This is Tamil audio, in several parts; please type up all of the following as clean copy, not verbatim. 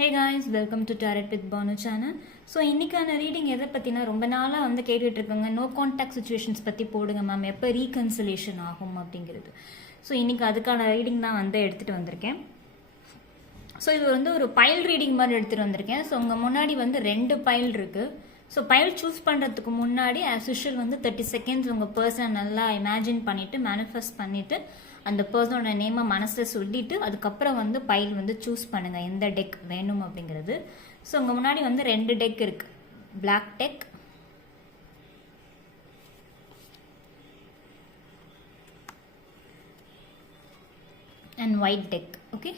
Hey guys, welcome to Tarot with Banu channel. So இன்றைக்கான ரீடிங் எதை பற்றினா ரொம்ப நாளாக வந்து கேட்டுட்ருக்கோங்க. நோ கான்டாக்ட் சுச்சுவேஷன்ஸ் பற்றி போடுங்க மேம், எப்போ ரீகன்சிலேஷன் ஆகும் அப்படிங்கிறது. ஸோ இன்றைக்கி அதுக்கான ரீடிங் தான் வந்து எடுத்துகிட்டு வந்திருக்கேன். ஸோ இது வந்து ஒரு பைல் ரீடிங் மாதிரி எடுத்துகிட்டு வந்திருக்கேன். ஸோ உங்கள் முன்னாடி வந்து 2 பைல் இருக்குது. ஸோ பைல் சூஸ் பண்ணுறதுக்கு முன்னாடி ஆஸ் யூஷுவல் வந்து 30 செகண்ட்ஸ் உங்கள் பர்சனை நல்லா இமேஜின் பண்ணிவிட்டு மேனிஃபெஸ்ட் பண்ணிவிட்டு அந்த பர்சனோட நேமை மனசில் சொல்லிவிட்டு அதுக்கப்புறம் வந்து பைல் வந்து சூஸ் பண்ணுங்கள் எந்த டெக் வேணும் அப்படிங்கிறது. ஸோ உங்கள் முன்னாடி வந்து 2 டெக் இருக்குது. Black deck and white deck. Okay,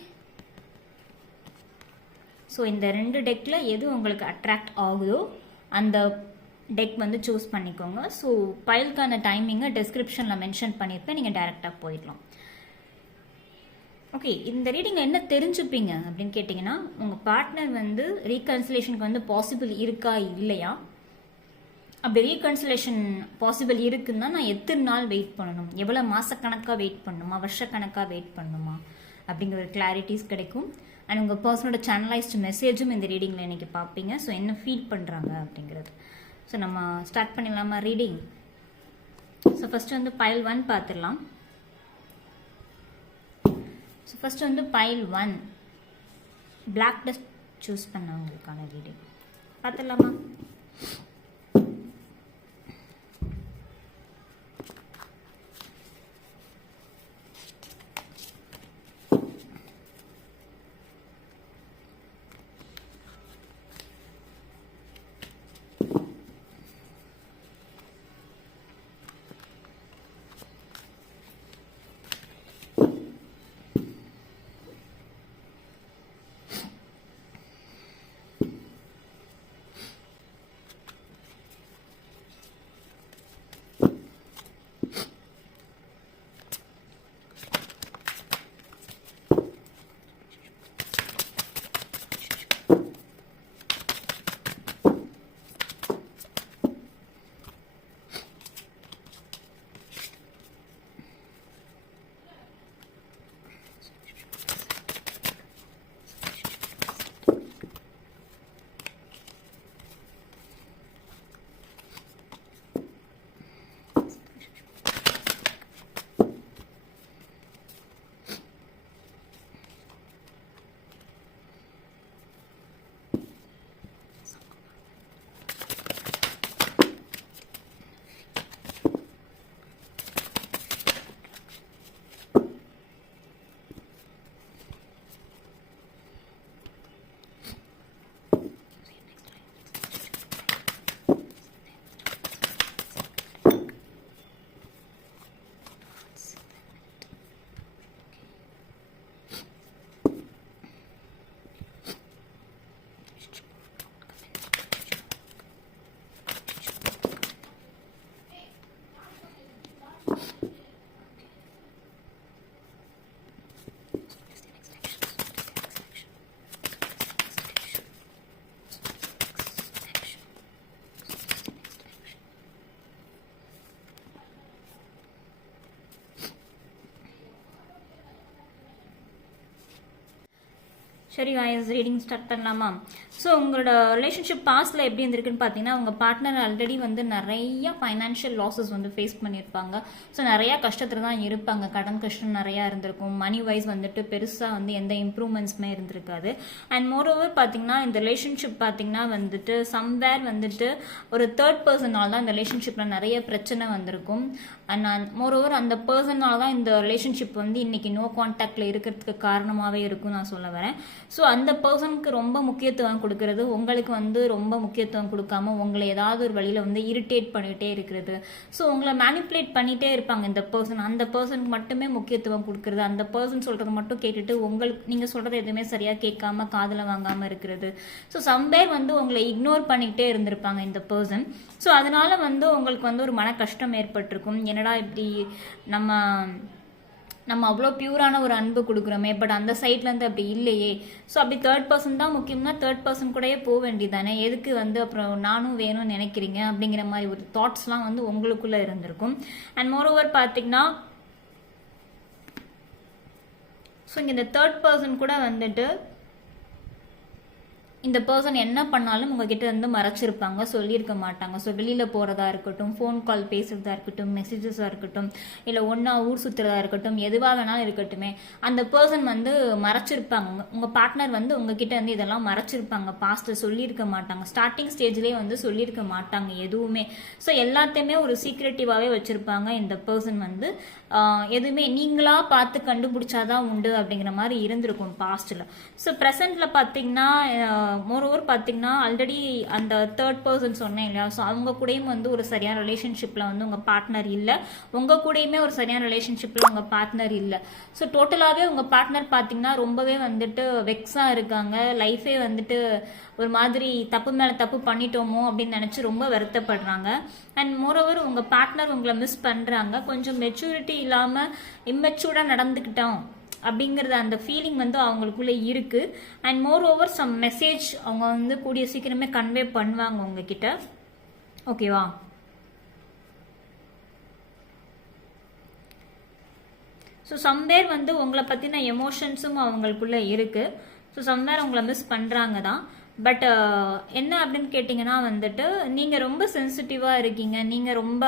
so இந்த 2 டெக்கில் எது உங்களுக்கு அட்ராக்ட் ஆகுதோ அந்த டெக் வந்து சூஸ் பண்ணிக்கோங்க. ஸோ பைலுக்கான டைமிங்கை டிஸ்கிரிப்ஷனில் மென்ஷன் பண்ணியிருப்பேன், நீங்கள் டைரெக்டாக போயிடலாம். ஓகே, இந்த ரீடிங்கில் என்ன தெரிஞ்சுப்பீங்க அப்படின்னு கேட்டிங்கன்னா, உங்கள் பார்ட்னர் வந்து ரீகன்சிலேஷனுக்கு வந்து பாசிபிள் இருக்கா இல்லையா, அப்படி ரீகன்சிலேஷன் பாசிபிள் இருக்குன்னா நான் எத்தனை நாள் வெயிட் பண்ணணும், எவ்வளோ மாதக்கணக்காக வெயிட் பண்ணணுமா, வருஷக்கணக்காக வெயிட் பண்ணணுமா அப்படிங்கிற ஒரு கிளாரிட்டிஸ் கிடைக்கும். அண்ட் உங்கள் பர்சனோட சேனலைஸ்டு மெசேஜும் இந்த ரீடிங்கில் இன்றைக்கி பார்ப்பீங்க. ஸோ என்ன ஃபீல் பண்ணுறாங்க அப்படிங்கிறது. ஸோ நம்ம ஸ்டார்ட் பண்ணிடலாமா ரீடிங்? ஸோ ஃபஸ்ட்டு வந்து பைல் 1 பார்த்துடலாம். ஸோ ஃபஸ்ட்டு வந்து பைல் 1 பிளாக் டஸ்ட் சூஸ் பண்ணவங்களுக்கான ரீடிங் பார்த்துடலாமா? சரி காய்ஸ், ரீடிங் ஸ்டார்ட் பண்ணலாமா? ஸோ உங்களோட ரிலேஷன்ஷிப் பாஸ்டில் எப்படி இருந்திருக்குன்னு பார்த்தீங்கன்னா, உங்கள் பார்ட்னர் ஆல்ரெடி வந்து நிறையா ஃபைனான்ஷியல் லாஸஸ் வந்து ஃபேஸ் பண்ணியிருப்பாங்க. ஸோ நிறையா கஷ்டத்தில் தான் இருப்பாங்க. கடன் கஷ்டம் நிறையா இருந்திருக்கும். மணி வைஸ் வந்துட்டு பெருசாக வந்து எந்த இம்ப்ரூவ்மெண்ட்ஸுமே இருந்திருக்காது. அண்ட் மோரோவர் பார்த்தீங்கன்னா, இந்த ரிலேஷன்ஷிப் பார்த்தீங்கன்னா வந்துட்டு சம்வேர் வந்துட்டு ஒரு தேர்ட் பர்சனால் தான் இந்த ரிலேஷன்ஷிப்பில் நிறைய பிரச்சனை வந்திருக்கும். அண்ட் மோரோவர் அந்த பர்சனால் தான் இந்த ரிலேஷன்ஷிப் வந்து இன்னைக்கு நோ கான்டாக்டில் இருக்கிறதுக்கு காரணமாகவே இருக்கும் நான் சொல்ல வரேன். ஸோ அந்த பர்சனுக்கு ரொம்ப முக்கியத்துவம் கொடுக்கறது, உங்களுக்கு வந்து ரொம்ப முக்கியத்துவம் கொடுக்காம உங்களை ஏதாவது ஒரு வழியில் வந்து இரிட்டேட் பண்ணிகிட்டே இருக்கிறது. ஸோ உங்களை மேனிப்புலேட் பண்ணிகிட்டே இருப்பாங்க இந்த பர்சன். அந்த பர்சனுக்கு மட்டுமே முக்கியத்துவம் கொடுக்கறது, அந்த பர்சன் சொல்கிறது மட்டும் கேட்டுட்டு உங்களுக்கு நீங்கள் சொல்கிறது எதுவுமே சரியாக கேட்காம காதில் வாங்காமல் இருக்கிறது. ஸோ சம்பேர் வந்து உங்களை இக்னோர் பண்ணிக்கிட்டே இருந்திருப்பாங்க இந்த பர்சன். ஸோ அதனால வந்து உங்களுக்கு வந்து ஒரு மன கஷ்டம் ஏற்பட்டிருக்கும். என்னடா இப்படி நம்ம அவ்வளோ பியூரான ஒரு அன்பு கொடுக்குறோமே, பட் அந்த சைட்லேருந்து அப்படி இல்லையே. ஸோ அப்படி தேர்ட் பர்சன் தான் முக்கியம்னா தேர்ட் பர்சன் கூடயே போக வேண்டியதானே, எதுக்கு வந்து அப்புறம் நானும் வேணும்னு நினைக்கிறீங்க அப்படிங்கிற மாதிரி ஒரு தாட்ஸ்லாம் வந்து உங்களுக்குள்ளே இருந்திருக்கும். அண்ட் மோரோவர் பார்த்தீங்கன்னா, ஸோ இங்கே இந்த தேர்ட் பர்சன் கூட வந்துட்டு இந்த பர்சன் என்ன பண்ணாலும் உங்ககிட்ட இருந்து மறைச்சிருப்பாங்க, சொல்லியிருக்க மாட்டாங்க. ஸோ வெளியில் போகிறதா இருக்கட்டும், ஃபோன் கால் பேசுகிறதா இருக்கட்டும், மெசேஜஸாக இருக்கட்டும், இல்லை ஒன்றா ஊர் சுற்றுறதா இருக்கட்டும், எதுவாக வேணாலும் இருக்கட்டுமே, அந்த பர்சன் வந்து மறைச்சிருப்பாங்க. உங்கள் பார்ட்னர் வந்து உங்ககிட்ட வந்து இதெல்லாம் மறைச்சிருப்பாங்க, பாஸ்ட்டில் சொல்லியிருக்க மாட்டாங்க, ஸ்டார்டிங் ஸ்டேஜ்லேயே வந்து சொல்லியிருக்க மாட்டாங்க எதுவுமே. ஸோ எல்லாத்தையுமே ஒரு சீக்ரெட்டிவாகவே வச்சுருப்பாங்க இந்த பர்சன் வந்து. எதுவுமே நீங்களாக பார்த்து கண்டுபிடிச்சாதான் உண்டு அப்படிங்கிற மாதிரி இருந்திருக்கும் பாஸ்ட்டில். ஸோ ப்ரெசண்ட்டில் பார்த்தீங்கன்னா மோரோவர் பார்த்தீங்கன்னா ஆல்ரெடி அந்த தேர்ட் பர்சன் சொன்னேன் இல்லையா, ஸோ அவங்க கூடயும் வந்து ஒரு சரியான ரிலேஷன்ஷிப்பில் வந்து உங்கள் பார்ட்னர் இல்லை, உங்கள் கூடயுமே ஒரு சரியான ரிலேஷன்ஷிப்பில் உங்கள் பார்ட்னர் இல்லை. ஸோ டோட்டலாகவே உங்கள் பார்ட்னர் பார்த்தீங்கன்னா ரொம்பவே வந்துட்டு வெக்ஸாக இருக்காங்க. லைஃபே வந்துட்டு ஒரு மாதிரி தப்பு மேலே தப்பு பண்ணிட்டோமோ அப்படின்னு நினச்சி ரொம்ப வருத்தப்படுறாங்க. அண்ட் மோரோவர் உங்கள் பார்ட்னர் உங்களை மிஸ் பண்ணுறாங்க. கொஞ்சம் மெச்சூரிட்டி இல்லாமல் இம்மெச்சூர்டாக நடந்துக்கிட்டோம் அப்படிங்கிறது அந்த ஃபீலிங் வந்து அவங்களுக்குள்ளே இருக்குது. And moreover some message அவங்க வந்து கூடிய சீக்கிரமே கன்வே பண்ணுவாங்க உங்ககிட்ட. ஓகேவா? ஸோ சம்வேர் வந்து உங்களை பற்றின எமோஷன்ஸும் அவங்களுக்குள்ளே இருக்குது. ஸோ சம்வேர் உங்களை மிஸ் பண்ணுறாங்க தான். பட் என்ன அப்படின்னு கேட்டிங்கன்னா வந்துட்டு நீங்கள் ரொம்ப சென்சிட்டிவாக இருக்கீங்க, நீங்கள் ரொம்ப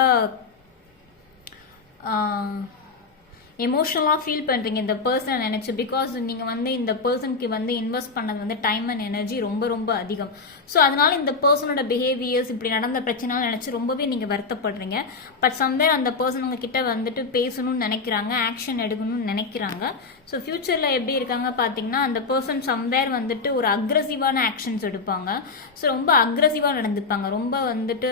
எமோஷனலாக ஃபீல் பண்ணுறீங்க இந்த பர்சனை நினச்சி. பிகாஸ் நீங்கள் வந்து இந்த பர்சனுக்கு வந்து இன்வெஸ்ட் பண்ணது வந்து டைம் அண்ட் எனர்ஜி ரொம்ப ரொம்ப அதிகம். ஸோ அதனால் இந்த பர்சனோட பிஹேவியர்ஸ் இப்படி நடந்த பிரச்சனைலாம் நினச்சி ரொம்பவே நீங்கள் வருத்தப்படுறீங்க. பட் சம்வேர் அந்த பர்சன் உங்ககிட்ட வந்துட்டு பேசணும்னு நினைக்கிறாங்க, ஆக்ஷன் எடுக்கணும்னு நினைக்கிறாங்க. ஸோ ஃப்யூச்சரில் எப்படி இருக்காங்க பார்த்தீங்கன்னா அந்த பர்சன் சம்வேர் வந்துட்டு ஒரு அக்ரெசிவான ஆக்ஷன்ஸ் எடுப்பாங்க. ஸோ ரொம்ப அக்ரெசிவாக நடந்துப்பாங்க, ரொம்ப வந்துட்டு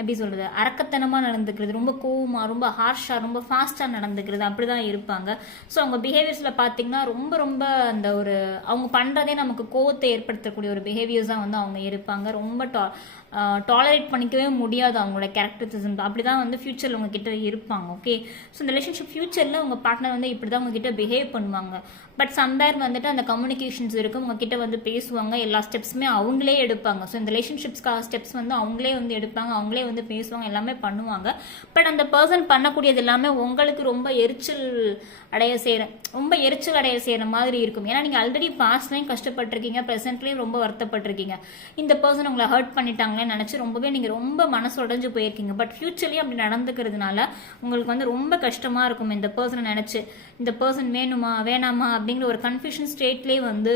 எப்படி சொல்கிறது, அரக்கத்தனமாக நடந்துக்கிறது, ரொம்ப கோவமாக, ரொம்ப ஹார்ஷாக, ரொம்ப ஃபாஸ்ட்டாக நடந்துக்கிறது, அப்படி தான் இருப்பாங்க. ஸோ அவங்க பிஹேவியர்ஸில் பார்த்தீங்கன்னா ரொம்ப ரொம்ப அந்த ஒரு அவங்க பண்ணுறதே நமக்கு கோவத்தை ஏற்படுத்தக்கூடிய ஒரு பிஹேவியர்ஸ் தான் வந்து அவங்க இருப்பாங்க. ரொம்ப டாலரேட் பண்ணிக்கவே முடியாது அவங்களோட கேரக்டரிசம். அப்படி தான் வந்து ஃப்யூச்சரில் உங்ககிட்ட இருப்பாங்க. ஓகே, ஸோ இந்த ரிலேஷன்ஷிப் ஃப்யூச்சரில் உங்கள் பார்ட்னர் வந்து இப்படி தான் உங்ககிட்ட பிஹேவ் பண்ணுவாங்க. பட் சம்வேர் வந்துட்டு அந்த கம்யூனிகேஷன்ஸ் இருக்கும், உங்ககிட்ட வந்து பேசுவாங்க, எல்லா ஸ்டெப்ஸுமே அவங்களே எடுப்பாங்க. ஸோ இந்த ரிலேஷன்ஷிப்ஸ்க்காக ஸ்டெப்ஸ் வந்து அவங்களே வந்து எடுப்பாங்க, அவங்களே வந்து பேசுவாங்க, எல்லாமே பண்ணுவாங்க. பட் அந்த பர்சன் பண்ணக்கூடியது எல்லாமே உங்களுக்கு ரொம்ப எரிச்சல் அடைய செய்கிற மாதிரி இருக்கும். ஏன்னா நீங்கள் ஆல்ரெடி பாஸ்ட்லேயும் கஷ்டப்பட்டிருக்கீங்க, ப்ரெசென்ட்லேயும் ரொம்ப வருத்தப்பட்டிருக்கீங்க. இந்த பர்சன் உங்களை ஹர்ட் பண்ணிட்டாங்களேன்னு நினச்சி ரொம்பவே நீங்கள் ரொம்ப மனசு உடஞ்சு போயிருக்கீங்க. பட் ஃப்யூச்சர்லேயும் அப்படி நடந்துக்கிறதுனால உங்களுக்கு வந்து ரொம்ப கஷ்டமாக இருக்கும் இந்த பர்சனை நினச்சி. இந்த பர்சன் வேணுமா வேணாமா அப்படிங்கிற ஒரு கன்ஃபியூஷன் ஸ்டேட்லேயே வந்து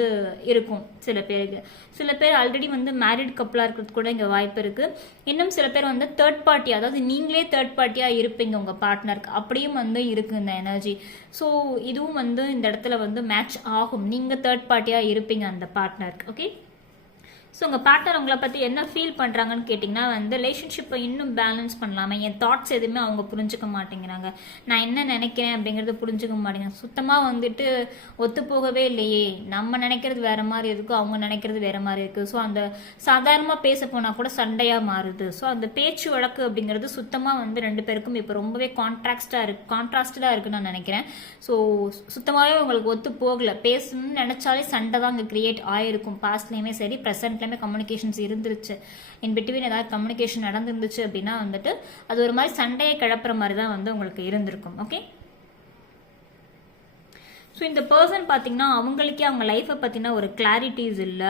இருக்கும் சில பேருக்கு. சில பேர் ஆல்ரெடி வந்து மேரிட் கப்பலாக இருக்கிறது கூட இங்கே வாய்ப்பு இருக்குது. இன்னும் சில பேர் வந்து தேர்ட் பார்ட்டி, அதாவது நீங்களே தேர்ட் பார்ட்டியாக இருப்பீங்க உங்கள் பார்ட்னருக்கு, அப்படியும் வந்து இருக்குது இந்த எனர்ஜி. ஸோ இதுவும் வந்து இந்த இடத்துல வந்து மேட்ச் ஆகும், நீங்கள் தேர்ட் பார்ட்டியாக இருப்பீங்க அந்த பார்ட்னருக்கு. ஓகே, ஸோ உங்கள் பார்ட்னர் உங்களை பற்றி என்ன ஃபீல் பண்ணுறாங்கன்னு கேட்டிங்கன்னா வந்து ரிலேஷன்ஷிப்பை இன்னும் பேலன்ஸ் பண்ணலாமா, என் தாட்ஸ் எதுவுமே அவங்க புரிஞ்சுக்க மாட்டேங்கிறாங்க, நான் என்ன நினைக்கிறேன் அப்படிங்கிறத புரிஞ்சுக்க மாட்டேங்கிறாங்க, சுத்தமாக வந்துட்டு ஒத்து போகவே இல்லையே, நம்ம நினைக்கிறது வேறு மாதிரி இருக்குது, அவங்க நினைக்கிறது வேறு மாதிரி இருக்குது. ஸோ அந்த சாதாரணமாக பேச போனால் கூட சண்டையாக மாறுது. ஸோ அந்த பேச்சு வழக்கு அப்படிங்கிறது சுத்தமாக வந்து ரெண்டு பேருக்கும் இப்போ ரொம்பவே கான்ட்ராஸ்டடாக இருக்குன்னு நான் நினைக்கிறேன். ஸோ சுத்தமாகவே உங்களுக்கு ஒத்து போகலை, பேசணும்னு நினச்சாலே சண்டை தான் அங்கே கிரியேட் ஆகிருக்கும். பாஸ்ட்லேயுமே சரி, ப்ரெசென்ட் கம்யூனிகேஷன்ஸ் இருந்துருச்சு, இன் பிட்வீன் ஏதாவது கம்யூனிகேஷன் நடந்துருந்துச்சு அப்படின்னா வந்துட்டு அது ஒரு மாதிரி சண்டையை கிளப்புற மாதிரி தான் வந்து உங்களுக்கு இருந்திருக்கும். ஓகே, ஸோ இந்த பர்சன் பார்த்தீங்கன்னா அவங்களுக்கே அவங்க லைஃப்பை பற்றின ஒரு கிளாரிட்டிஸ் இல்லை,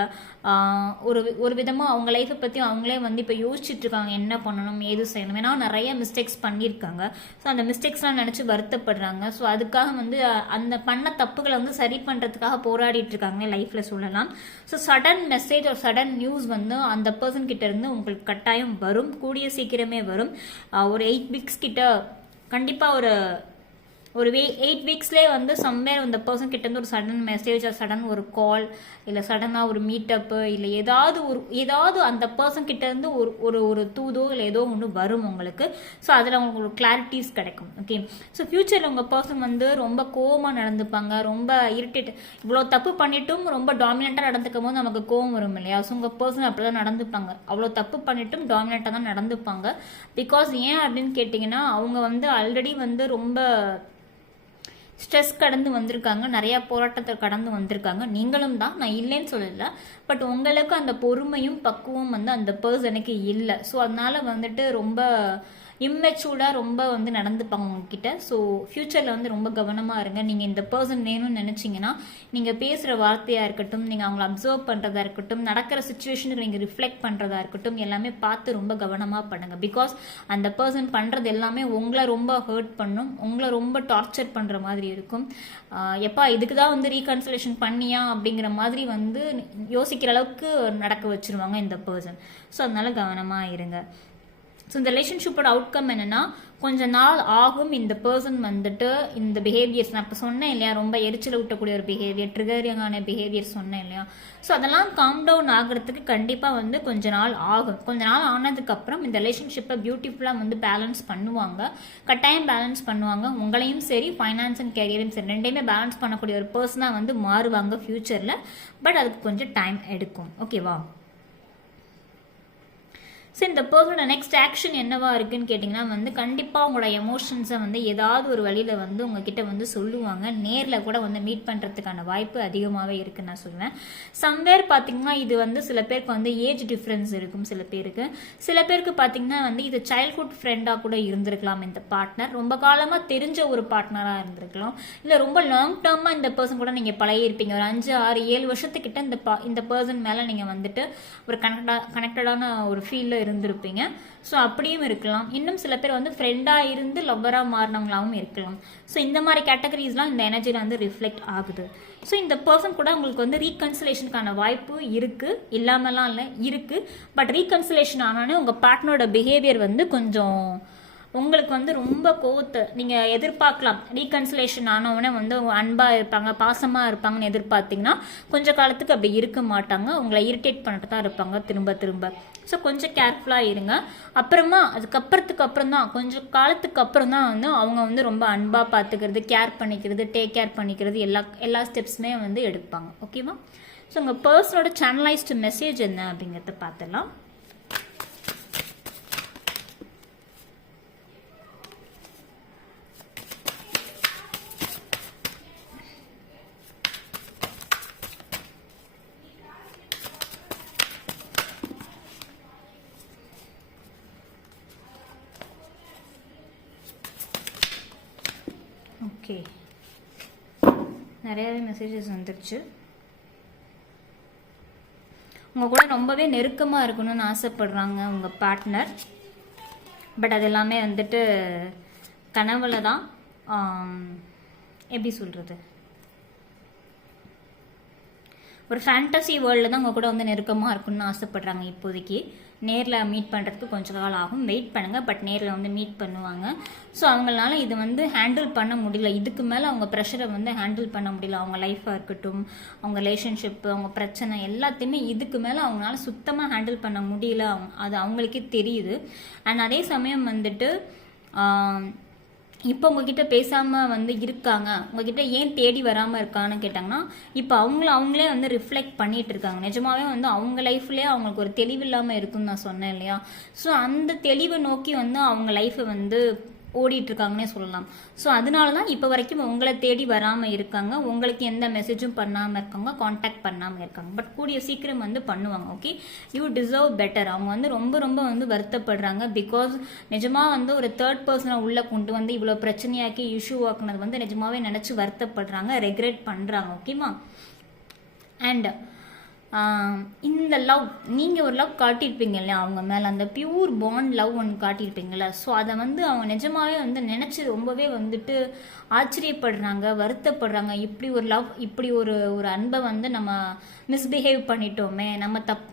ஒரு விதமாக அவங்க லைஃப்பை பற்றி அவங்களே வந்து இப்போ யோசிச்சுட்டு இருக்காங்க, என்ன பண்ணணும் ஏது செய்யணும். ஏன்னா நிறைய மிஸ்டேக்ஸ் பண்ணியிருக்காங்க. ஸோ அந்த மிஸ்டேக்ஸ்லாம் நினச்சி வருத்தப்படுறாங்க. ஸோ அதுக்காக வந்து அந்த பண்ண தப்புகளை வந்து சரி பண்ணுறதுக்காக போராடிட்டு இருக்காங்க லைஃப்பில் சொல்லலாம். ஸோ சடன் மெசேஜ் ஒரு சடன் நியூஸ் வந்து அந்த பர்சன் கிட்ட இருந்து உங்களுக்கு கட்டாயம் வரும், கூடிய சீக்கிரமே வரும். ஒரு 8 வீக்ஸ் கிட்ட கண்டிப்பாக ஒரு 8 வீக்ஸ்லேயே வந்து சம்வேர் அந்த பர்சன் கிட்டேருந்து ஒரு சடன் மெசேஜ், சடன் ஒரு கால், இல்லை சடனாக ஒரு மீட்டப்பு, இல்லை ஏதாவது அந்த பர்சன் கிட்டேருந்து ஒரு தூதோ இல்லை ஏதோ ஒன்று வரும் உங்களுக்கு. ஸோ அதில் உங்களுக்கு ஒரு கிளாரிட்டிஸ் கிடைக்கும். ஓகே, ஸோ ஃப்யூச்சரில் உங்கள் பர்சன் வந்து ரொம்ப கோவமாக நடந்துப்பாங்க, ரொம்ப இரிட்டேட், இவ்வளோ தப்பு பண்ணிட்டும் ரொம்ப டாமினண்ட்டாக நடந்துக்கும் போது நமக்கு கோவம் வரும் இல்லையா. ஸோ உங்கள் பர்சன் அப்படி தான் நடந்துப்பாங்க, அவ்வளோ தப்பு பண்ணிட்டும் டாமினண்ட்டாக தான் நடந்துப்பாங்க. பிகாஸ் ஏன் அப்படின்னு கேட்டிங்கன்னா அவங்க வந்து ஆல்ரெடி வந்து ரொம்ப ஸ்ட்ரெஸ் கடந்து வந்திருக்காங்க, நிறையா போராட்டத்தை கடந்து வந்திருக்காங்க. நீங்களும் தான், நான் இல்லைன்னு சொல்லலை. பட் உங்களுக்கு அந்த பொறுமையும் பக்குவம் வந்து அந்த பர்சனுக்கு இல்லை. ஸோ அதனால வந்துட்டு ரொம்ப இம்மெச்சூர்டாக ரொம்ப வந்து நடந்துப்பாங்க உங்ககிட்ட. ஸோ ஃப்யூச்சரில் வந்து ரொம்ப கவனமாக இருங்க. நீங்கள் இந்த பர்சன் வேணும்னு நினச்சிங்கன்னா நீங்கள் பேசுகிற வார்த்தையாக இருக்கட்டும், நீங்கள் அவங்கள அப்சர்வ் பண்ணுறதா இருக்கட்டும், நடக்கிற சுச்சுவேஷனுக்கு நீங்கள் ரிஃப்ளெக்ட் பண்ணுறதா இருக்கட்டும், எல்லாமே பார்த்து ரொம்ப கவனமாக பண்ணுங்கள். பிகாஸ் அந்த பர்சன் பண்ணுறது எல்லாமே உங்களை ரொம்ப ஹர்ட் பண்ணும், உங்களை ரொம்ப டார்ச்சர் பண்ணுற மாதிரி இருக்கும். எப்பா இதுக்கு தான் வந்து ரீகன்சிலேஷன் பண்ணியா அப்படிங்கிற மாதிரி வந்து யோசிக்கிற அளவுக்கு நடக்க வச்சிருவாங்க இந்த பர்சன். ஸோ அதனால கவனமாக இருங்க. ஸோ இந்த ரிலேஷன்ஷிப்போட அவுட்கம் என்னன்னா, கொஞ்ச நாள் ஆகும் இந்த பர்சன் வந்துட்டு இந்த பிஹேவியர்ஸ் நான் இப்போ சொன்னேன் இல்லையா, ரொம்ப எரிச்சல் ஊட்டக்கூடிய ஒரு பிஹேவியர், ட்ரிகரிங்கான பிஹேவியர் சொன்னேன் இல்லையா. ஸோ அதெல்லாம் காம் டவுன் ஆகிறதுக்கு கண்டிப்பாக வந்து கொஞ்ச நாள் ஆகும். கொஞ்ச நாள் ஆனதுக்கப்புறம் இந்த ரிலேஷன்ஷிப்பை பியூட்டிஃபுல்லாக வந்து பேலன்ஸ் பண்ணுவாங்க, கட்டாயம் பேலன்ஸ் பண்ணுவாங்க. உங்களையும் சரி ஃபைனான்ஸ் அண்ட் கேரியரையும் சரி ரெண்டையுமே பேலன்ஸ் பண்ணக்கூடிய ஒரு பர்சனாக வந்து மாறுவாங்க ஃப்யூச்சரில். பட் அதுக்கு கொஞ்சம் டைம் எடுக்கும். ஓகேவா? ஸோ இந்த பர்சனோட நெக்ஸ்ட் ஆக்ஷன் என்னவா இருக்குன்னு கேட்டிங்கன்னா வந்து கண்டிப்பாக உங்களோட எமோஷன்ஸை வந்து ஏதாவது ஒரு வழியில் வந்து உங்ககிட்ட வந்து சொல்லுவாங்க. நேரில் கூட வந்து மீட் பண்ணுறதுக்கான வாய்ப்பு அதிகமாகவே இருக்குன்னு நான் சொல்லுவேன். சம்வேர் பார்த்தீங்கன்னா இது வந்து சில பேருக்கு வந்து ஏஜ் டிஃப்ரென்ஸ் இருக்கும், சில பேருக்கு பார்த்தீங்கன்னா வந்து இது சைல்ட்ஹுட் ஃப்ரெண்டாக கூட இருந்திருக்கலாம். இந்த பார்ட்னர் ரொம்ப காலமாக தெரிஞ்ச ஒரு பார்ட்னராக இருந்திருக்கலாம், இல்லை ரொம்ப லாங் டேர்மாக இந்த பர்சன் கூட நீங்கள் பழகிருப்பீங்க. ஒரு 5, 6, 7 வருஷத்துக்கிட்ட இந்த பர்சன் மேலே நீங்கள் வந்துட்டு ஒரு கனெக்டடான ஒரு ஃபீலில் இருந்திருப்பீங்க. ஸோ அப்படியும் இருக்கலாம். இன்னும் சில பேர் வந்து ஃப்ரெண்டாக இருந்து லவ்வராக மாறினவங்களாகவும் இருக்கலாம். ஸோ இந்த மாதிரி கேட்டகரிஸ்லாம் இந்த எனர்ஜியில் வந்து ரிஃப்ளெக்ட் ஆகுது. ஸோ இந்த பர்சன் கூட உங்களுக்கு வந்து ரீகன்சிலேஷனுக்கான வாய்ப்பு இருக்குது, இல்லாமலாம் இல்லை, இருக்குது. பட் ரீகன்சிலேஷன் ஆனானே உங்கள் பார்ட்னரோட பிஹேவியர் வந்து கொஞ்சம் உங்களுக்கு வந்து ரொம்ப கோவத்தை நீங்கள் எதிர்பார்க்கலாம். ரீகன்சிலேஷன் ஆனவுடனே வந்து அன்பாக இருப்பாங்க, பாசமாக இருப்பாங்கன்னு எதிர்பார்த்தீங்கன்னா கொஞ்ச காலத்துக்கு அப்படி இருக்க மாட்டாங்க, உங்களை இரிட்டேட் பண்ணிட்டு தான் இருப்பாங்க திரும்ப திரும்ப. ஸோ கொஞ்சம் கேர்ஃபுல்லாக இருங்க. அப்புறமா அப்புறம் தான் கொஞ்சம் காலத்துக்கு அப்புறம் தான் வந்து அவங்க வந்து ரொம்ப அன்பாக பார்த்துக்கிறது, கேர் பண்ணிக்கிறது, டேக் கேர் பண்ணிக்கிறது எல்லா ஸ்டெப்ஸுமே வந்து எடுப்பாங்க. ஓகேவா? ஸோ உங்கள் பர்சனோட சேனலைஸ்டு மெசேஜ் என்ன அப்படிங்கிறத பார்த்துடலாம். ஓகே, நிறையாவே மெசேஜஸ் வந்துருச்சு. உங்கள் கூட ரொம்பவே நெருக்கமாக இருக்கணும்னு ஆசைப்படுறாங்க உங்கள் பார்ட்னர். பட் அது எல்லாமே வந்துட்டு கனவுல தான். எப்படி சொல்கிறது, ஒரு ஃபேண்டசி வேர்ல்டில் தான் உங்கள் கூட வந்து நெருக்கமாக இருக்கணும்னு ஆசைப்படுறாங்க. இப்போதைக்கு நேரில் மீட் பண்ணுறதுக்கு கொஞ்சம் காலம் ஆகும், வெயிட் பண்ணுங்கள். பட் நேரில் வந்து மீட் பண்ணுவாங்க. ஸோ அவங்களால இது வந்து ஹேண்டில் பண்ண முடியல, இதுக்கு மேலே அவங்க ப்ரெஷரை வந்து ஹேண்டில் பண்ண முடியல. அவங்க லைஃபாக இருக்கட்டும், அவங்க ரிலேஷன்ஷிப்பு, அவங்க பிரச்சனை எல்லாத்தையுமே இதுக்கு மேலே அவங்களால சுத்தமாக ஹேண்டில் பண்ண முடியல. அது அவங்களுக்கே தெரியுது. அண்ட் அதே சமயம் வந்துட்டு இப்போ உங்ககிட்ட பேசாமல் வந்து இருக்காங்க, உங்ககிட்ட ஏன் தேடி வராமல் இருக்கான்னு கேட்டாங்கன்னா இப்போ அவங்களே வந்து ரிஃப்ளெக்ட் பண்ணிட்டு இருக்காங்க. நிஜமாவே வந்து அவங்க லைஃப்லேயே அவங்களுக்கு ஒரு தெளிவு இல்லாமல் இருக்குன்னு நான் சொன்னேன் இல்லையா. ஸோ அந்த தெளிவை நோக்கி வந்து அவங்க லைஃப்பை வந்து ஓடிட்டுருக்காங்கன்னே சொல்லலாம். ஸோ அதனால தான் இப்போ வரைக்கும் உங்களை தேடி வராமல் இருக்காங்க, உங்களுக்கு எந்த மெசேஜும் பண்ணாமல் இருக்காங்க, காண்டாக்ட் பண்ணாமல் இருக்காங்க. பட் கூடிய சீக்கிரம் வந்து பண்ணுவாங்க. Okay, you deserve better. அவங்க வந்து ரொம்ப ரொம்ப வந்து வருத்தப்படுறாங்க. பிகாஸ் நிஜமாக வந்து ஒரு தேர்ட் பர்சனை உள்ளே கொண்டு வந்து இவ்வளோ பிரச்சனையாக்கி இஷ்யூ ஆக்குனது வந்து நிஜமாவே நினச்சி வருத்தப்படுறாங்க, ரெக்ரெட் பண்ணுறாங்க. ஓகேமா? அண்ட் இந்த லவ் நீங்கள் ஒரு லவ் காட்டியிருப்பீங்க இல்லையா அவங்க மேலே, அந்த பியூர் பாண்ட் லவ் ஒன்று காட்டியிருப்பீங்களா. ஸோ அதை வந்து அவங்க நிஜமாவே வந்து நினச்சி ரொம்பவே வந்துட்டு ஆச்சரியப்படுறாங்க, வருத்தப்படுறாங்க. இப்படி ஒரு லவ், இப்படி ஒரு அன்பை வந்து நம்ம மிஸ்பிஹேவ் பண்ணிட்டோமே,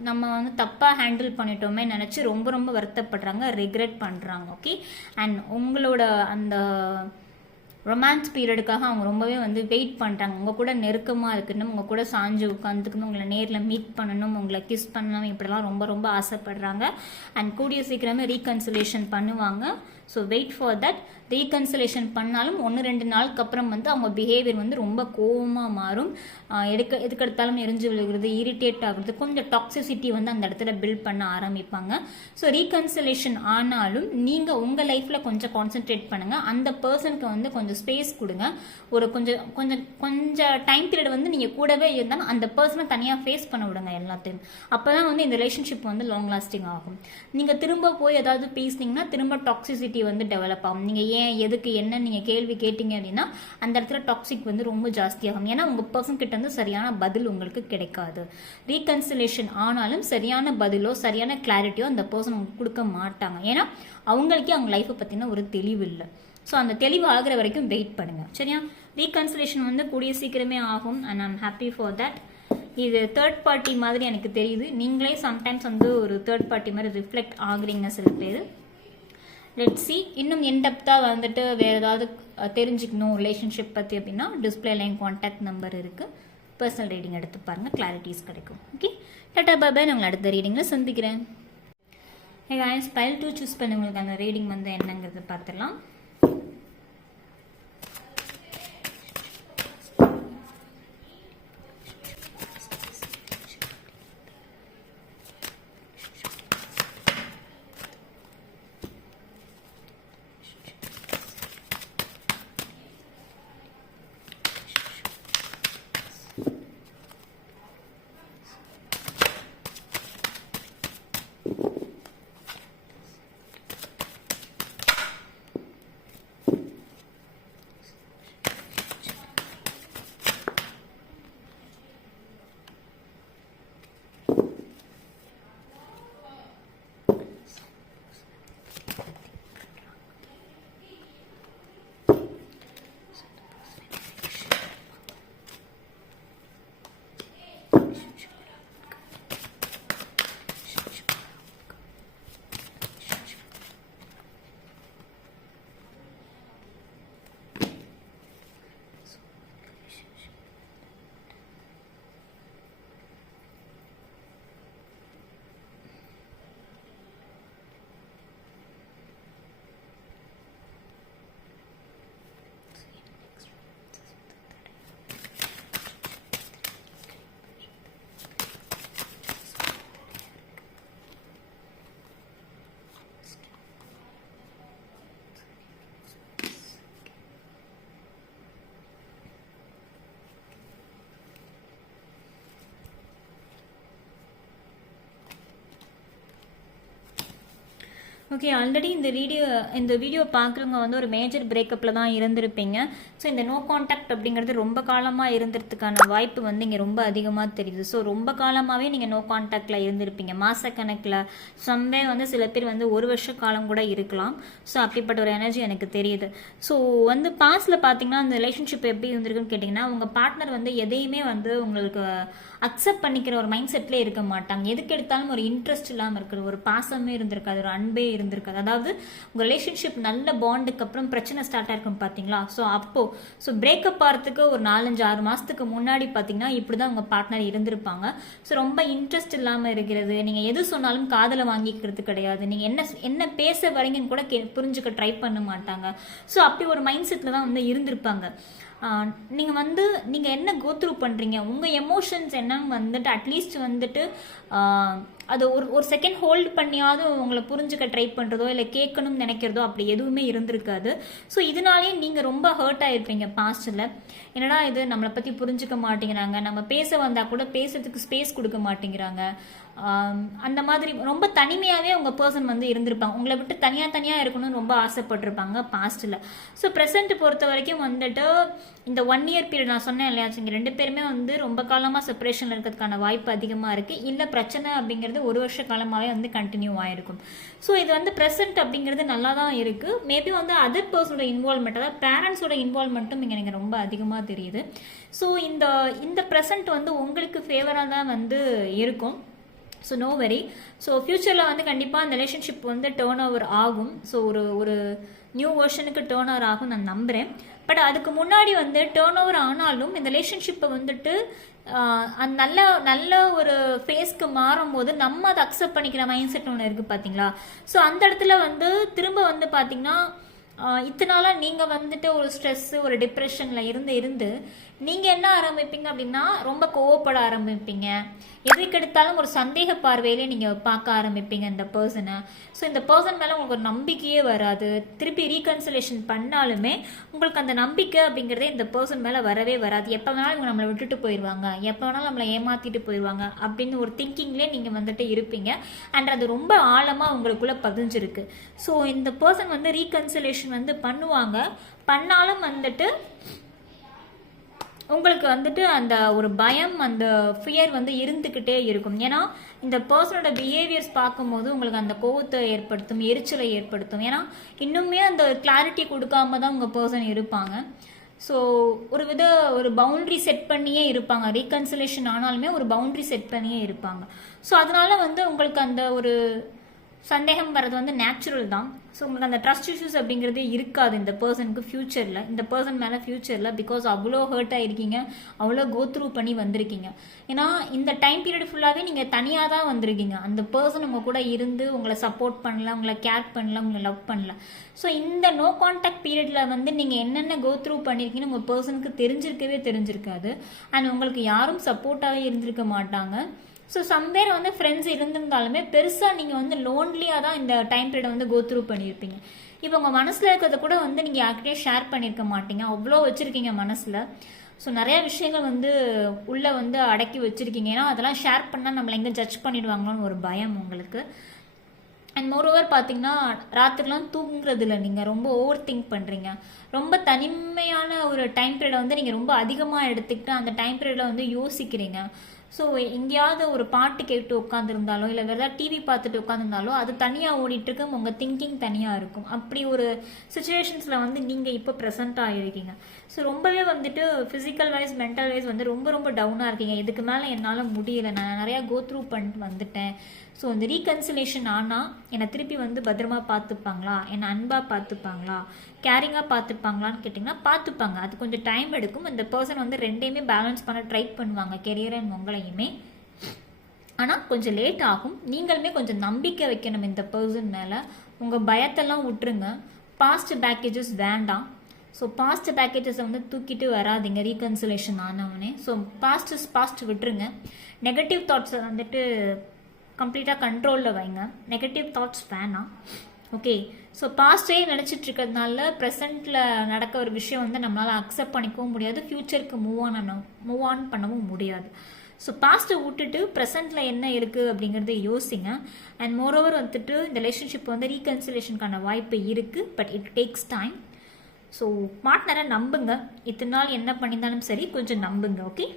நம்ம வந்து தப்பாக ஹேண்டில் பண்ணிட்டோமே நினச்சி ரொம்ப ரொம்ப வருத்தப்படுறாங்க, ரெக்ரெட் பண்ணுறாங்க. ஓகே, அண்ட் உங்களோட அந்த ரொமான்ஸ் பீரியடுக்காக அவங்க ரொம்பவே வந்து வெயிட் பண்ணுறாங்க. உங்கள் கூட நெருக்கமாக இருக்கணும், உங்கள் கூட சாஞ்சு உட்காந்துக்கணும், உங்களை நேரில் மீட் பண்ணணும், உங்களை கிஸ் பண்ணணும், இப்படிலாம் ரொம்ப ரொம்ப ஆசைப்படுறாங்க. அண்ட் கூடிய சீக்கிரமே ரீகன்சிலேஷன் பண்ணுவாங்க. So wait for that. Reconciliation பண்ணாலும் 1-2 நாளுக்கு அப்புறம் வந்து அவங்க பிஹேவியர் வந்து ரொம்ப கோவமாக மாறும். எதுக்கெடுத்தாலும் எரிஞ்சு விழுகிறது, இரிட்டேட் ஆகுறது, கொஞ்சம் டாக்ஸிசிட்டி வந்து அந்த இடத்துல பில்ட் பண்ண ஆரம்பிப்பாங்க. ஸோ ரீகன்சிலேஷன் ஆனாலும் நீங்கள் உங்கள் லைஃப்பில் கொஞ்சம் கான்சென்ட்ரேட் பண்ணுங்கள். அந்த பர்சனுக்கு வந்து கொஞ்சம் ஸ்பேஸ் கொடுங்க. ஒரு கொஞ்சம் டைம் பீரியட் வந்து நீங்கள் கூடவே இருந்தாலும் அந்த பர்சனை தனியாக ஃபேஸ் பண்ண விடுங்க எல்லாத்தையும். அப்போ தான் வந்து இந்த ரிலேஷன்ஷிப் வந்து லாங் லாஸ்டிங் ஆகும். நீங்கள் திரும்ப போய் ஏதாவது பேசினீங்கன்னா திரும்ப டாக்ஸிசிட்டி வந்து டெவலப் ஆகும். நீங்கள் ஏன் எதுக்கு என்ன நீங்கள் கேள்வி கேட்டீங்க அப்படின்னா அந்த இடத்துல டாக்ஸிக் வந்து ரொம்ப ஜாஸ்தியாகும். ஏன்னா உங்கள் பர்சன் கிட்ட வந்து சரியான பதில் உங்களுக்கு கிடைக்காது. ரீகன்சிலேஷன் ஆனாலும் சரியான பதிலோ சரியான கிளாரிட்டியோ அந்த பர்சன் உங்களுக்கு கொடுக்க மாட்டாங்க. ஏன்னா அவங்களுக்கே அவங்க லைஃப்பை பற்றின ஒரு தெளிவு இல்லை. ஸோ அந்த தெளிவு ஆகிற வரைக்கும் வெயிட் பண்ணுங்க. சரியா? ரீகன்சிலேஷன் வந்து கூடிய சீக்கிரமே ஆகும். And I'm happy for that. இது தேர்ட் பார்ட்டி மாதிரி எனக்கு தெரியுது. நீங்களே சம்டைம்ஸ் வந்து ஒரு தேர்ட் பார்ட்டி மாதிரி ரிஃப்ளெக்ட் ஆகுறீங்க சில பேர். Let's see. இன்னும் இன்டெப்த்தாக வந்துட்டு வேறு ஏதாவது தெரிஞ்சுக்கணும் ரிலேஷன்ஷிப் பற்றி அப்படின்னா டிஸ்பிளேல என் கான்டாக்ட் நம்பர் இருக்குது. பர்சனல் ரீடிங் எடுத்து பாருங்கள், கிளாரிட்டிஸ் கிடைக்கும். ஓகே, டாடா பாய். நான் உங்களை அடுத்த ரீடிங்கில் சந்திக்கிறேன். பைல் 2 சூஸ் பண்ணவங்களுக்கு அந்த ரீடிங் வந்து என்னங்கிறது பார்த்துடலாம். ஓகே, ஆல்ரெடி இந்த வீடியோ பார்க்குறவங்க வந்து ஒரு மேஜர் பிரேக்கப்பில் தான் இருந்திருப்பீங்க. ஸோ இந்த நோ கான்டாக்ட் அப்படிங்கிறது ரொம்ப காலமாக இருந்ததுக்கான வாய்ப்பு வந்து இங்கே ரொம்ப அதிகமாக தெரியுது. ஸோ ரொம்ப காலமாகவே நீங்கள் நோ கான்டாக்டில் இருந்திருப்பீங்க, மாதக்கணக்கில். சம்வே வந்து சில பேர் வந்து 1 வருஷ காலம் கூட இருக்கலாம். ஸோ அப்படிப்பட்ட ஒரு எனர்ஜி எனக்கு தெரியுது. ஸோ வந்து பாஸ்டில் பார்த்தீங்கன்னா அந்த ரிலேஷன்ஷிப் எப்படி இருந்திருக்குன்னு கேட்டிங்கன்னா உங்கள் பார்ட்னர் வந்து எதையுமே வந்து உங்களுக்கு அக்செப்ட் பண்ணிக்கிற ஒரு மைண்ட் செட்லேயே இருக்க மாட்டாங்க. எதுக்கு எடுத்தாலும் ஒரு இன்ட்ரெஸ்ட் இல்லாமல் இருக்கிறது, ஒரு பாசமே இருந்திருக்காது, ஒரு அன்பே இருந்திருக்காது. அதாவது உங்கள் ரிலேஷன்ஷிப் நல்ல பாண்டுக்கு அப்புறம் பிரச்சனை ஸ்டார்ட் ஆயிருக்கும் பார்த்தீங்களா? ஸோ பிரேக்கப் ஆகிறதுக்கு ஒரு 4-5-6 மாதத்துக்கு முன்னாடி பார்த்தீங்கன்னா இப்படி தான் உங்கள் பார்ட்னர் இருந்திருப்பாங்க. ஸோ ரொம்ப இன்ட்ரெஸ்ட் இல்லாமல் இருக்கிறது, நீங்கள் எது சொன்னாலும் காதலை வாங்கிக்கிறது கிடையாது, நீங்கள் என்ன பேச வரீங்கன்னு கூட புரிஞ்சுக்க ட்ரை பண்ண மாட்டாங்க. ஸோ அப்படி ஒரு மைண்ட் செட்டில் தான் வந்து இருந்திருப்பாங்க. நீங்கள் என்ன கோத்ரூ பண்ணுறீங்க, உங்கள் எமோஷன்ஸ் என்னன்னு வந்துட்டு அட்லீஸ்ட் வந்துட்டு அது ஒரு செகண்ட் ஹோல்டு பண்ணியாவது உங்களை புரிஞ்சுக்க ட்ரை பண்ணுறதோ இல்லை கேட்கணும்னு நினைக்கிறதோ அப்படி எதுவுமே இருந்திருக்காது. ஸோ இதனாலேயே நீங்கள் ரொம்ப ஹர்ட் ஆகிருப்பீங்க பாஸ்டில். என்னடா இது நம்மளை பற்றி புரிஞ்சுக்க மாட்டேங்கிறாங்க, நம்ம பேச வந்தால் கூட பேசுறதுக்கு ஸ்பேஸ் கொடுக்க மாட்டேங்கிறாங்க, அந்த மாதிரி ரொம்ப தனிமையாகவே உங்கள் பர்சன் வந்து இருந்திருப்பாங்க. உங்களை விட்டு தனியாக இருக்கணும்னு ரொம்ப ஆசைப்பட்டிருப்பாங்க பாஸ்டில். ஸோ ப்ரெசென்ட் பொறுத்த வரைக்கும் வந்துட்டு இந்த 1 இயர் பீரியட் நான் சொன்னேன் இல்லையா, இங்கே 2 பேருமே வந்து ரொம்ப காலமாக செப்பரேஷனில் இருக்கிறதுக்கான வாய்ப்பு அதிகமாக இருக்குது. இல்லை பிரச்சனை அப்படிங்கிறது 1 வருஷ காலமாகவே வந்து கண்டினியூ ஆகிருக்கும். ஸோ இது வந்து ப்ரெசென்ட் அப்படிங்கிறது நல்லா தான் இருக்குது. மேபி வந்து அதர் பர்சனோட இன்வால்மெண்ட், அதாவது பேரண்ட்ஸோட இன்வால்மெண்ட்டும் இங்கே எனக்கு ரொம்ப அதிகமாக தெரியுது. ஸோ இந்த ப்ரெசென்ட் வந்து உங்களுக்கு ஃபேவராக தான் வந்து இருக்கும். So no very. ஸோ ஃப்யூச்சரில் வந்து கண்டிப்பாக அந்த ரிலேஷன்ஷிப் வந்து டேர்ன் ஓவர் ஆகும். ஸோ ஒரு நியூ வெர்ஷனுக்கு டேர்ன் ஓவர் ஆகும் நான் நம்புகிறேன். பட் அதுக்கு முன்னாடி வந்து டேர்ன் ஓவர் ஆனாலும் இந்த ரிலேஷன்ஷிப்பை வந்துட்டு அந்த நல்ல நல்ல ஒரு ஃபேஸ்க்கு மாறும்போது நம்ம அதை அக்செப்ட் பண்ணிக்கிற மைண்ட் செட் ஒன்று இருக்குது பார்த்தீங்களா. ஸோ அந்த இடத்துல வந்து திரும்ப வந்து பார்த்தீங்கன்னா இத்தனை நாளாக நீங்கள் வந்துட்டு ஒரு ஸ்ட்ரெஸ்ஸு ஒரு டிப்ரெஷனில் இருந்து நீங்கள் என்ன ஆரம்பிப்பீங்க அப்படின்னா ரொம்ப கோவப்பட ஆரம்பிப்பீங்க. எதுக்கு எடுத்தாலும் ஒரு சந்தேக பார்வையிலே நீங்கள் பார்க்க ஆரம்பிப்பீங்க இந்த பர்சனை. ஸோ இந்த பர்சன் மேலே உங்களுக்கு ஒரு நம்பிக்கையே வராது. திருப்பி ரீகன்சிலேஷன் பண்ணாலுமே உங்களுக்கு அந்த நம்பிக்கை அப்படிங்கிறதே இந்த பர்சன் மேலே வரவே வராது. எப்போ வேணாலும் இவங்க நம்மளை விட்டுட்டு போயிடுவாங்க, எப்போ வேணாலும் நம்மளை ஏமாற்றிட்டு போயிடுவாங்க அப்படின்னு ஒரு திங்கிங்லேயே நீங்கள் வந்துட்டு இருப்பீங்க. அண்ட் அது ரொம்ப ஆழமாக உங்களுக்குள்ளே பதிஞ்சிருக்கு. ஸோ இந்த பர்சன் வந்து ரீகன்சிலேஷன் வந்து பண்ணுவாங்க. பண்ணாலும் வந்துட்டு உங்களுக்கு வந்துட்டு அந்த ஒரு பயம், அந்த ஃபியர் வந்து இருந்துக்கிட்டே இருக்கும். ஏன்னா இந்த பர்சனோட பிஹேவியர்ஸ் பார்க்கும்போது உங்களுக்கு அந்த கோவத்தை ஏற்படுத்தும், எரிச்சலை ஏற்படுத்தும். ஏன்னா இன்னுமே அந்த கிளாரிட்டி கொடுக்காம தான் உங்கள் பர்சன் இருப்பாங்க. ஸோ ஒரு பவுண்ட்ரி செட் பண்ணியே இருப்பாங்க. ரீகன்சிலேஷன் ஆனாலுமே ஒரு பவுண்ட்ரி செட் பண்ணியே இருப்பாங்க. ஸோ அதனால வந்து உங்களுக்கு அந்த ஒரு சந்தேகம் வர்றது வந்து நேச்சுரல் தான். ஸோ உங்களுக்கு அந்த ட்ரஸ்ட் இஷ்யூஸ் அப்படிங்கிறதே இருக்காது இந்த பர்சனுக்கு ஃப்யூச்சரில், இந்த பர்சன் மேலே ஃப்யூச்சரில். பிகாஸ் அவ்வளோ ஹர்ட் ஆகிருக்கீங்க, அவ்வளோ கோத்ரூ பண்ணி வந்திருக்கீங்க. ஏன்னா இந்த டைம் பீரியட் ஃபுல்லாகவே நீங்கள் தனியாக தான் வந்திருக்கீங்க. அந்த பர்சன் உங்கள் கூட இருந்து உங்களை சப்போர்ட் பண்ணல, உங்களை கேர் பண்ணல, உங்களை லவ் பண்ணல. ஸோ இந்த நோ கான்டாக்ட் பீரியடில் வந்து நீங்கள் என்னென்ன கோத்ரூ பண்ணியிருக்கீங்கன்னு உங்கள் பர்சனுக்கு தெரிஞ்சிருக்காது. அண்ட் உங்களுக்கு யாரும் சப்போர்ட்டாகவே இருந்திருக்க மாட்டாங்க. ஸோ சம்வேர் வந்து ஃப்ரெண்ட்ஸ் இருந்திருந்தாலுமே பெருசாக நீங்கள் வந்து லோன்லியாக தான் இந்த டைம் பீரியடை வந்து கோத்ரூ பண்ணியிருப்பீங்க. இப்போ உங்கள் மனசில் இருக்கிறத கூட வந்து நீங்கள் யார்கிட்டயே ஷேர் பண்ணியிருக்க மாட்டீங்க, அவ்வளோ வச்சுருக்கீங்க மனசில். ஸோ நிறையா விஷயங்கள் வந்து உள்ளே வந்து அடக்கி வச்சுருக்கீங்க. ஏன்னா அதெல்லாம் ஷேர் பண்ணால் நம்மளை எங்கே ஜட்ஜ் பண்ணிடுவாங்களோன்னு ஒரு பயம் உங்களுக்கு. அண்ட் மோரோவர் பார்த்தீங்கன்னா ராத்திரிலாம் தூங்குறதில்ல, நீங்கள் ரொம்ப ஓவர் திங்க் பண்ணுறீங்க. ரொம்ப தனிமையான ஒரு டைம் பீரியடை வந்து நீங்கள் ரொம்ப அதிகமாக எடுத்துக்கிட்டு அந்த டைம் பீரியடில் வந்து யோசிக்கிறீங்க. ஸோ எங்கேயாவது ஒரு பாட்டு கேட்டு உட்காந்துருந்தாலோ இல்லை வேறு ஏதாவது டிவி பார்த்துட்டு உட்காந்துருந்தாலோ அது தனியாக ஓடிட்டுருக்கு, உங்கள் திங்கிங் தனியாக இருக்கும். அப்படி ஒரு சுச்சுவேஷன்ஸில் வந்து நீங்கள் இப்போ ப்ரெசென்ட்டாக இருக்கீங்க. ஸோ ரொம்பவே வந்துட்டு ஃபிசிக்கல் வைஸ் மென்டல் வைஸ் வந்து ரொம்ப ரொம்ப டவுனாக இருக்கீங்க. இதுக்கு மேலே என்னால் முடியலை, நான் நிறையா கோத்ரூ பண்ணிட்டு வந்துட்டேன். ஸோ இந்த ரீகன்சிலேஷன் ஆனால் என்னை திருப்பி வந்து பத்திரமா பார்த்துப்பாங்களா, என்னை அன்பாக பார்த்துப்பாங்களா, கேரிங்காக பார்த்துப்பாங்களான்னு கேட்டிங்கன்னா பார்த்துப்பாங்க. அது கொஞ்சம் டைம் எடுக்கும். இந்த பர்சன் வந்து ரெண்டையுமே பேலன்ஸ் பண்ண ட்ரை பண்ணுவாங்க, கெரியர் அண்ட் உங்களையுமே. ஆனால் கொஞ்சம் லேட் ஆகும். நீங்களுமே கொஞ்சம் நம்பிக்கை வைக்கணும் இந்த பர்சன் மேலே. உங்கள் பயத்தெல்லாம் விட்டுருங்க. பாஸ்ட் பேக்கேஜஸ் வேண்டாம். ஸோ பாஸ்ட் பேக்கேஜஸை வந்து தூக்கிட்டு வராதிங்க ரீகன்சிலேஷன் ஆனவனே. ஸோ பாஸ்ட் விட்டுருங்க. நெகட்டிவ் தாட்ஸை வந்துட்டு கம்ப்ளீட்டாக கண்ட்ரோலில் வைங்க. நெகட்டிவ் தாட்ஸ் வேணாம். ஓகே. ஸோ பாஸ்டே நினச்சிட்டு இருக்கிறதுனால ப்ரெசண்ட்டில் நடக்க ஒரு விஷயம் வந்து நம்மளால் அக்செப்ட் பண்ணிக்கவும் முடியாது, ஃப்யூச்சருக்கு மூவ் ஆன் பண்ணவும் முடியாது. ஸோ பாஸ்ட்டை விட்டுட்டு ப்ரெசென்ட்டில் என்ன இருக்குது அப்படிங்கிறத யோசிங்க. அண்ட் மோரோவர் வந்துட்டு இந்த ரிலேஷன்ஷிப் வந்து ரீகன்சிலேஷனுக்கான வாய்ப்பு இருக்குது. But it takes time. So பார்ட்னரை நம்புங்க. இத்தனை நாள் என்ன பண்ணியிருந்தாலும் சரி, கொஞ்சம் நம்புங்க. ஓகே.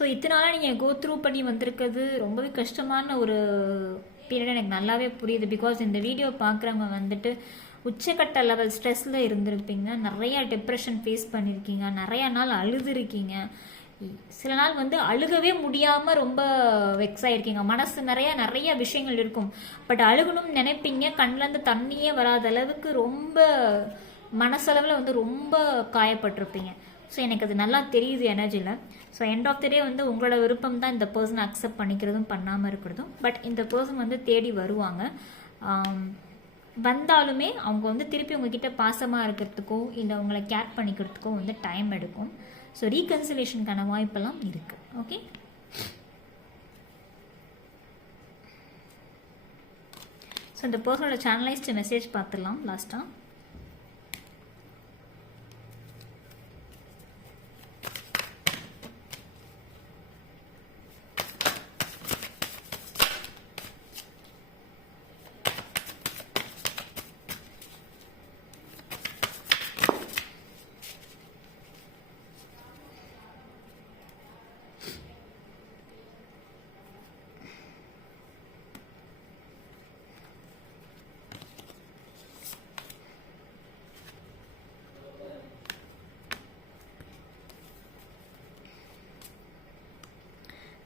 ஸோ இத்தனால நீங்கள் கோத்ரூ பண்ணி வந்திருக்கிறது ரொம்பவே கஷ்டமான ஒரு பீரியட் எனக்கு நல்லாவே புரியுது. பிகாஸ் இந்த வீடியோ பார்க்குறவங்க வந்துட்டு உச்சக்கட்ட லெவல் ஸ்ட்ரெஸ்ஸில் இருந்திருப்பீங்க, நிறையா டிப்ரெஷன் ஃபேஸ் பண்ணியிருக்கீங்க, நிறையா நாள் அழுதுருக்கீங்க, சில நாள் வந்து அழுகவே முடியாமல் ரொம்ப வெக்ஸ் ஆகிருக்கீங்க. மனசு நிறைய விஷயங்கள் இருக்கும். பட் அழுகணும்னு நினைப்பீங்க, கண்ணிலேருந்து தண்ணியே வராத அளவுக்கு ரொம்ப மனசளவில் வந்து ரொம்ப காயப்பட்டிருப்பீங்க. ஸோ எனக்கு அது நல்லா தெரியுது எனர்ஜியில். ஸோ எண்ட் ஆஃப் த டே வந்து உங்களோட விருப்பம் தான் இந்த பர்சனை அக்செப்ட் பண்ணிக்கிறதும் பண்ணாமல் இருக்கிறதும். பட் இந்த பர்சன் வந்து தேடி வருவாங்க. வந்தாலுமே அவங்க வந்து திருப்பி உங்ககிட்ட பாசமாக இருக்கிறதுக்கோ இல்லை உங்களை கேர் பண்ணிக்கிறதுக்கோ வந்து டைம் எடுக்கும். ஸோ ரீகன்சிலேஷனுக்கான வாய்ப்பெல்லாம் இருக்குது. ஓகே. ஸோ இந்த பர்சனோட சேனலைஸ்டு மெசேஜ் பார்த்துடலாம் லாஸ்ட்டாக.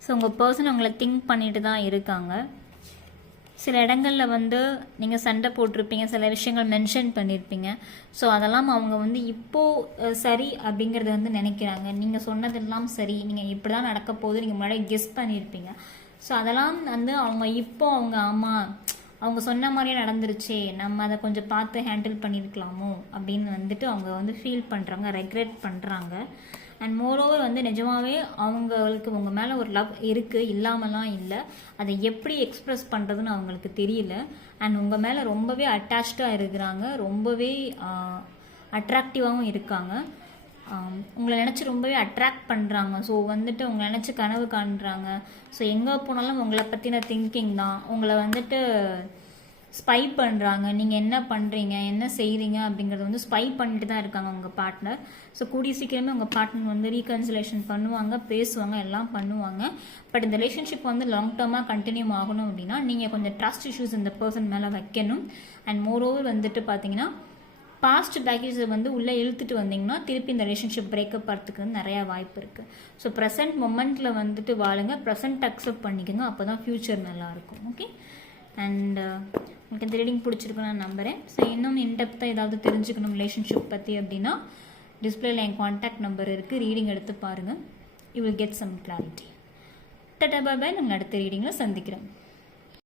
ஸோ உங்கள் பர்சன் உங்களை திங்க் பண்ணிட்டு தான் இருக்காங்க. சில இடங்களில் வந்து நீங்கள் சண்டை போட்டிருப்பீங்க, சில விஷயங்கள் மென்ஷன் பண்ணியிருப்பீங்க. ஸோ அதெல்லாம் அவங்க வந்து இப்போது சரி அப்படிங்கிறத வந்து நினைக்கிறாங்க. நீங்கள் சொன்னதெல்லாம் சரி, நீங்கள் இப்படி தான் நடக்க போகுது நீங்கள் முன்னாடி கெஸ் பண்ணியிருப்பீங்க. ஸோ அதெல்லாம் வந்து அவங்க இப்போ அவங்க ஆமாம் அவங்க சொன்ன மாதிரியே நடந்துருச்சே, நம்ம அதை கொஞ்சம் பார்த்து ஹேண்டில் பண்ணியிருக்கலாமோ அப்படின்னு வந்துட்டு அவங்க வந்து ஃபீல் பண்ணுறாங்க, ரெக்ரெட் பண்ணுறாங்க. அண்ட் மோரோவர் வந்து நிஜமாகவே அவங்களுக்கு உங்கள் மேலே ஒரு லவ் இருக்குது, இல்லாமலாம் இல்லை. அதை எப்படி எக்ஸ்ப்ரெஸ் பண்ணுறதுன்னு அவங்களுக்கு தெரியல. அண்ட் உங்கள் மேலே ரொம்பவே அட்டாச்சாக இருக்கிறாங்க, ரொம்பவே அட்ராக்டிவாகவும் இருக்காங்க. உங்களை நினச்சி ரொம்பவே அட்ராக்ட் பண்ணுறாங்க. ஸோ வந்துட்டு உங்களை நினச்சி கனவு காண்றாங்க. ஸோ எங்கே போனாலும் உங்களை பற்றின திங்கிங் தான். உங்களை வந்துட்டு ஸ்பை பண்ணுறாங்க, நீங்கள் என்ன பண்ணுறீங்க என்ன செய்கிறீங்க அப்படிங்கிறது வந்து ஸ்பை பண்ணிட்டு தான் இருக்காங்க உங்கள் பார்ட்னர். ஸோ கூடிய சீக்கிரமே உங்கள் பார்ட்னர் வந்து ரீகன்சிலேஷன் பண்ணுவாங்க, பேசுவாங்க, எல்லாம் பண்ணுவாங்க. பட் இந்த ரிலேஷன்ஷிப் வந்து லாங் டேர்மாக கண்டினியூ ஆகணும் அப்படின்னா நீங்கள் கொஞ்சம் ட்ரஸ்ட் இஷ்யூஸ் இந்த பர்சன் மேலே வைக்கணும். அண்ட் மோரோவர் வந்துட்டு பார்த்தீங்கன்னா பாஸ்ட் பேக்கேஜை வந்து உள்ளே இழுத்துட்டு வந்தீங்கன்னா திருப்பி இந்த ரிலேஷன்ஷிப் பிரேக்கப் ஆகிறதுக்கு வந்து நிறையா வாய்ப்பு இருக்குது. ஸோ ப்ரெசென்ட் மொமெண்ட்டில் வந்துட்டு வாழுங்க, ப்ரெசென்ட் அக்செப்ட் பண்ணிக்கோங்க, அப்போ தான் ஃப்யூச்சர் நல்லாயிருக்கும். ஓகே. அண்ட் உங்களுக்கு இந்த ரீடிங் பிடிச்சிருக்குன்னு நான் நம்புகிறேன். ஸோ இன்னும் இன்டெப்த்தாக ஏதாவது தெரிஞ்சுக்கணும் ரிலேஷன்ஷிப் பற்றி அப்படின்னா டிஸ்பிளேல என் கான்டாக்ட் நம்பர் இருக்குது, ரீடிங் எடுத்து பாருங்கள். You will get some clarity. Tata bye, நம்ம அடுத்த ரீடிங்கில் சந்திக்கிறோம்.